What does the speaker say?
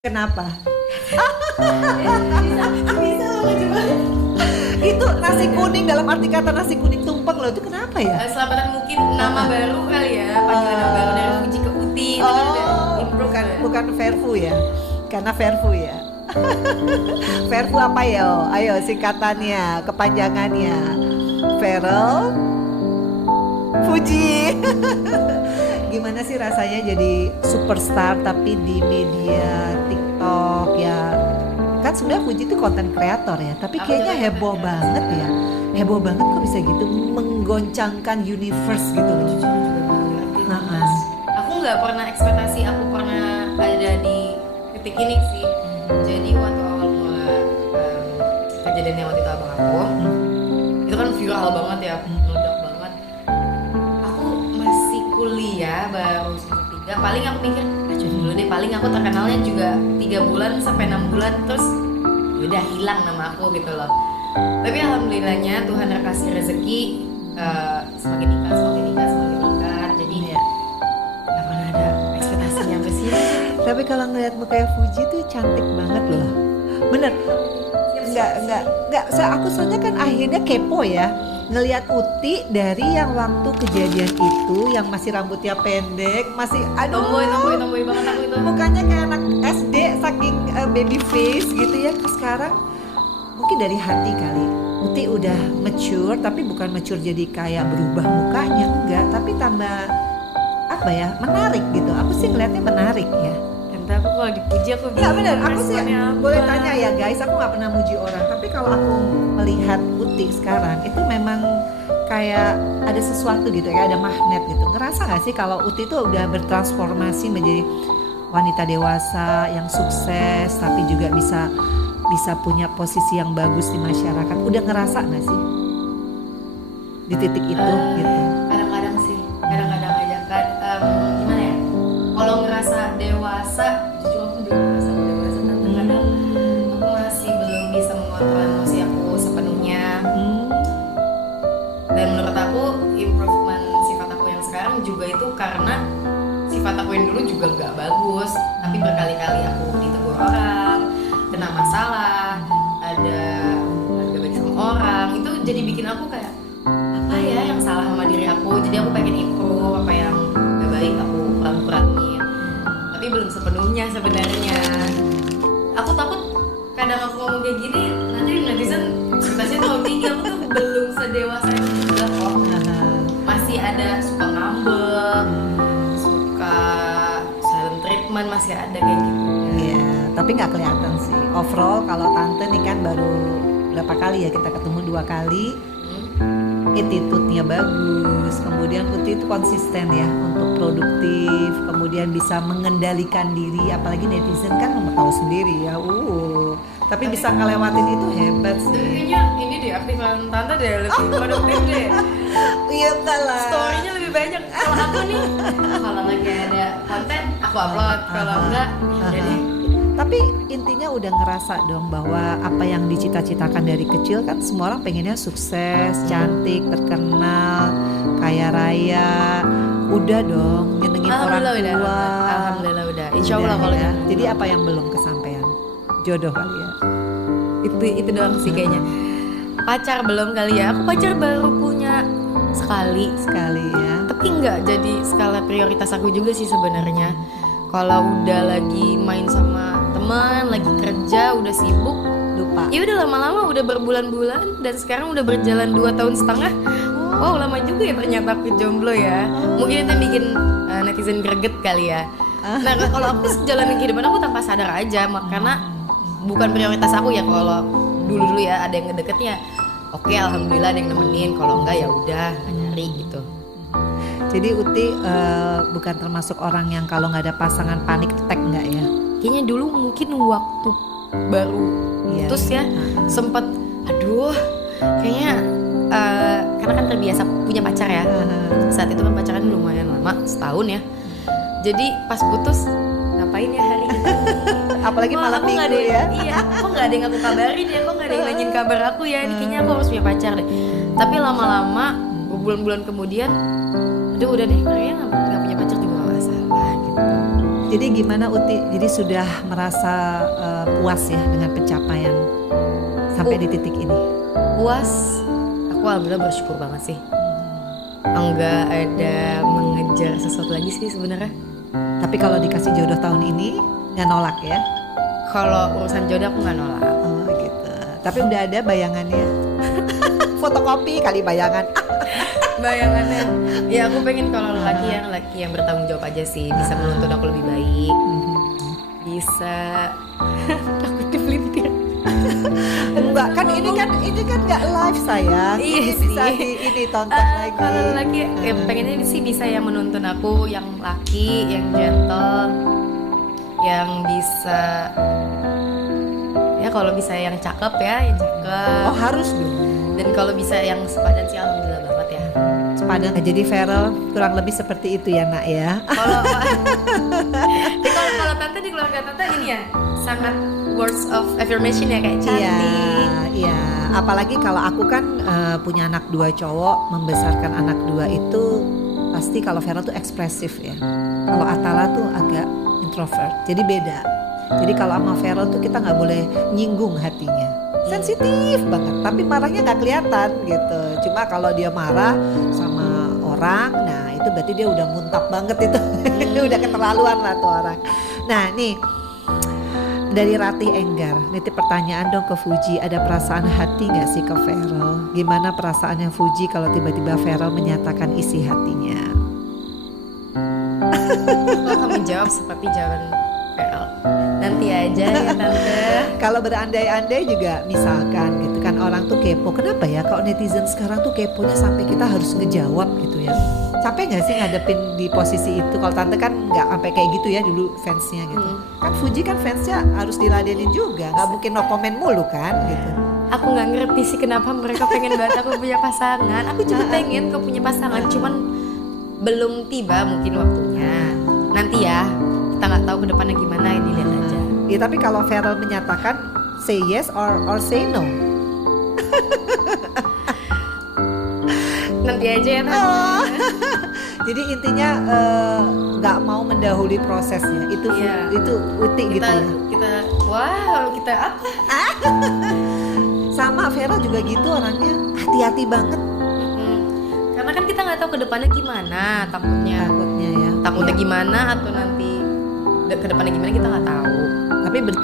Kenapa? Bisa loh ngejebak. Itu nasi kuning, dalam arti kata nasi kuning tumpeng loh, itu kenapa ya? Selamatan mungkin nama baru kali ya, panggilan nama baru dari Fuji ke Uti itu kan udah improve ya. bukan Verfu ya? Karena Verfu ya. Verfu apa ya? Ayo singkatannya, kepanjangannya. Verel Fuji. Gimana sih rasanya jadi superstar tapi di media TikTok ya? Kan sebenarnya Fuji itu konten kreator ya, tapi kayaknya heboh banget ya. Heboh banget kok bisa gitu, menggoncangkan universe gitu loh. Jujur juga gak ngerti Mas. Aku nggak pernah ekspektasi aku pernah ada di titik ini sih. Jadi waktu awal mulai kejadiannya waktu itu abang aku, itu kan viral banget ya, meledak banget. Aku masih kuliah baru semester 3, paling aku mikir coba dulu deh, paling aku terkenalnya juga 3 bulan sampai 6 bulan terus udah hilang nama aku gitu loh. Tapi alhamdulillahnya Tuhan kasih rezeki, semakin nikah, jadi nggak pernah ada ekspektasi nyampe sini. Tapi kalau ngeliat mukanya Fuji tuh cantik banget loh. Bener. Enggak. Aku soalnya kan akhirnya kepo ya. Ngeliat Uti dari yang waktu kejadian itu yang masih rambutnya pendek, masih Tomboy banget aku itu. mukanya kayak anak SD saking baby face gitu ya. Sekarang mungkin dari hati kali. Uti udah mature, tapi bukan mature jadi kayak berubah mukanya, enggak, tapi tambah apa ya, menarik gitu. Aku sih ngeliatnya menarik ya. Entah aku kalau dipuji aku Nggak bener, aku sih responnya apa. boleh tanya ya guys, aku nggak pernah muji orang, tapi kalau aku melihat Uti sekarang itu memang kayak ada sesuatu gitu, kayak ada magnet gitu. Ngerasa nggak sih kalau Uti itu udah bertransformasi menjadi wanita dewasa yang sukses, tapi juga bisa punya posisi yang bagus di masyarakat? Udah ngerasa nggak sih di titik itu gitu? Kadang-kadang sih, kadang-kadang aja kan, gimana ya, kalau ngerasa dewasa, jujur aku juga ngerasa dewasa, kan kadang aku masih belum bisa mengontrol emosi aku sepenuhnya. Dan menurut aku improvement sifat aku yang sekarang juga itu karena sifat aku yang dulu juga gak bagus, tapi berkali-kali aku ditegur orang, kena masalah, ada gak baik sama orang, itu jadi bikin aku kayak apa ya yang salah sama diri aku. Jadi aku pengen improve, apa yang gak baik aku kurang-kurangin, tapi belum sepenuhnya sebenarnya. Aku takut kadang aku ngomong kayak gini nanti netizen ekspektasinya terlalu tinggi. Aku tuh belum sedewasa itu juga kok, masih ada suka ngambek, suka silent treatment, masih ada kayak gitu. Iya, tapi nggak kelihatan sih. Overall kalau tante nih kan baru berapa kali ya kita ketemu, 2 kali. Attitude-nya bagus, kemudian Uti itu konsisten ya untuk produktif, kemudian bisa mengendalikan diri, apalagi netizen kan mau tahu sendiri ya. Tapi bisa ngelewatin itu hebat Tapi sih. kayaknya ini deh aktifan tante deh lebih produktif deh. Iya enggak lah. Story-nya lebih banyak. Kalau aku nih, kalau lagi ada konten aku upload, kalau enggak ya udah deh. Tapi intinya udah ngerasa dong bahwa apa yang dicita-citakan dari kecil kan semua orang pengennya sukses, cantik, terkenal, kaya raya. Udah dong nyenengin orang Alhamdulillah tua. udah. Alhamdulillah udah. Insya Allah Udah kalau ya. gitu. Jadi apa yang belum kesampaian? Jodoh kali ya. Itu doang sih kayaknya. Pacar belum kali ya. Aku pacar baru punya sekali. Sekali ya. Tapi nggak jadi skala prioritas aku juga sih sebenarnya. Kalau udah lagi main sama teman, lagi kerja, udah sibuk, Lupa. ya udah lama-lama udah berbulan-bulan dan sekarang udah berjalan 2 tahun setengah. Wow, lama juga ya ternyata aku jomblo ya. Mungkin itu yang bikin netizen greget kali ya. Nah, kalau aku jalanin kehidupan aku tanpa sadar aja, karena bukan prioritas aku ya. Kalau dulu ya ada yang ngedeketin ya, oke, alhamdulillah ada yang nemenin. Kalau enggak ya udah nggak nyari gitu. Jadi Uti bukan termasuk orang yang kalau nggak ada pasangan panik attack, nggak ya? Kayaknya dulu mungkin waktu baru putus ya, sempet aduh kayaknya karena kan terbiasa punya pacar ya. Saat itu kan pacaran lumayan lama, setahun ya. Jadi pas putus ngapain ya hari ini? Apalagi malam Aku nggak minggu ada, ya. iya, kok nggak ada yang aku kabarin ya, kok nggak ada yang nanyain kabar aku ya. Ini kayaknya aku harus punya pacar deh. Tapi lama-lama berbulan-bulan kemudian, aduh udah deh, kayaknya nggak punya pacar juga nggak masalah gitu. Jadi gimana Uti? Jadi sudah merasa puas ya dengan pencapaian sampai di titik ini? Puas, aku alhamdulillah bersyukur banget sih. Enggak ada mengejar sesuatu lagi sih sebenarnya. Tapi kalau dikasih jodoh tahun ini nggak nolak ya? Kalau urusan jodoh aku nggak nolak. Oh gitu. Tapi udah ada bayangannya? Fotokopi kali bayangan. Bayangannya, ya aku pengen kalau laki yang bertanggung jawab aja sih, bisa menuntut aku lebih baik, bisa takut dipelintir. Enggak kan ini kan nggak live sayang. Iya Ini sih. bisa ini tonton lagi. Kalau laki, ya pengennya sih bisa yang menuntun aku, yang laki, yang gentle, yang bisa, ya kalau bisa yang cakep ya, yang cakep. Oh harus dong. Dan kalau bisa yang sepadan sih alhamdulillah banget ya. Sepadan. Jadi Feral kurang lebih seperti itu ya nak ya. Kalau tante di keluarga tante ini ya sangat words of affirmation ya, kayak cantik. Iya. Apalagi kalau aku kan punya anak 2 cowok, membesarkan anak 2 itu pasti kalau Feral tuh ekspresif ya. Kalau Atala tuh agak introvert. Jadi beda. Jadi kalau sama Feral tuh kita nggak boleh nyinggung hatinya. Sensitif banget, tapi marahnya nggak kelihatan gitu. Cuma kalau dia marah sama orang, nah itu berarti dia udah muntap banget itu. Udah keterlaluan lah tuh orang. Nah nih dari Ratih Enggar, nitip pertanyaan dong ke Fuji, ada perasaan hati nggak sih ke Feral? Gimana perasaannya Fuji kalau tiba-tiba Feral menyatakan isi hatinya? Aku akan menjawab seperti jawaban Feral. Nanti aja ya tante. Kalau berandai-andai juga misalkan gitu kan, orang tuh kepo. Kenapa ya kalau netizen sekarang tuh keponya sampai kita harus ngejawab gitu ya? Capek gak sih ngadepin di posisi itu? Kalau tante kan nggak sampai kayak gitu ya dulu fansnya gitu. Kan Fuji kan fansnya harus diladenin juga, nggak mungkin no comment mulu kan gitu. Aku nggak ngerti sih kenapa mereka pengen banget aku punya pasangan. Aku juga pengen kau punya pasangan, cuman belum tiba mungkin waktunya. Nanti ya, kita nggak tahu kedepannya gimana, dilihat aja. Ya tapi kalau Feral menyatakan say yes or say no. Nanti aja ya tante. Oh. Jadi intinya nggak mau mendahului prosesnya. Itu Iya. itu Uti gitu ya. Kita apa? Sama Feral juga gitu orangnya, hati-hati banget Karena kan kita nggak tahu kedepannya gimana, takutnya takutnya ya. gimana atau nanti kedepannya gimana kita nggak tahu. Tapi